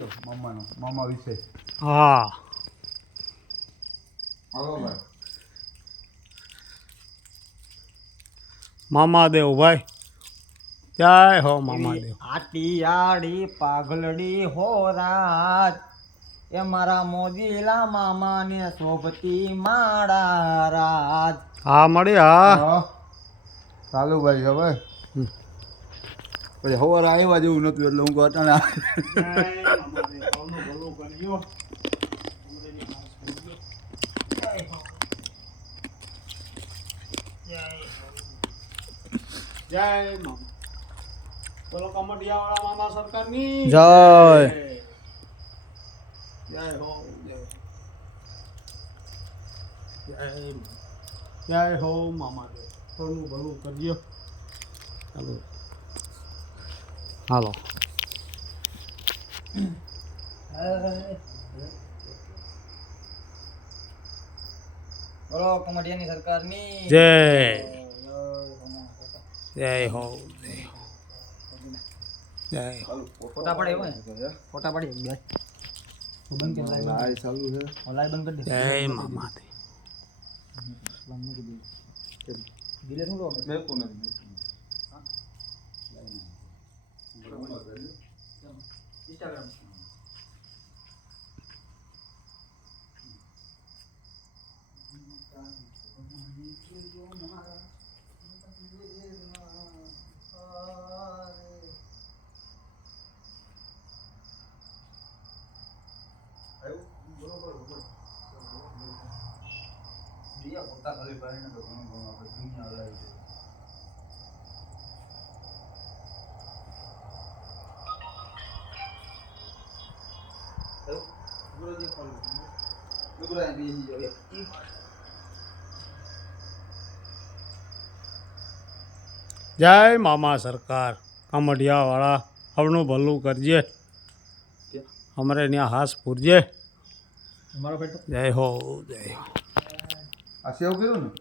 મામા વિશે હા હાલો ભાઈ મામાદેવ ભાઈ જય હો મામાદેવ. આટિયાળી પાઘલડી હો રાત એ મારા મોદીલા મામા ને શોભતી માળા રાત. હા મળી હા. ચાલુ ભાઈ હવે પછી સવારે આવ્યા જેવું નતું એટલે હું અટાણે જય મામા બોલો કમટિયાવાળા મામા સરકારની જય. જય હો જય હો મામાદેવ થોડું ભલું કરજો. ચાલો હાલો બોલો કમડિયાની સરકારની જય જય હો જય હો. ફોટા પડે એવું ને? ફોટા પડે બે બંધ કરી લાઈવ લાઈ ચાલુ છે લાઈવ બંધ કરી દે. જય મામાદેવ. દિલે શું લો મેકું નથી ઇન્સ્ટાગ્રામ પોતા ખાલી પાડીને તો ઘણું ઘણું આપણે દુનિયા હલાવી છે. જય મામા સરકાર કમઢિયાવાળા હવનું ભલું કરજે અમારે ત્યાં હાસ પૂરજે. મારો બેટો જય હો જય હો. આ સેવ કર્યું ને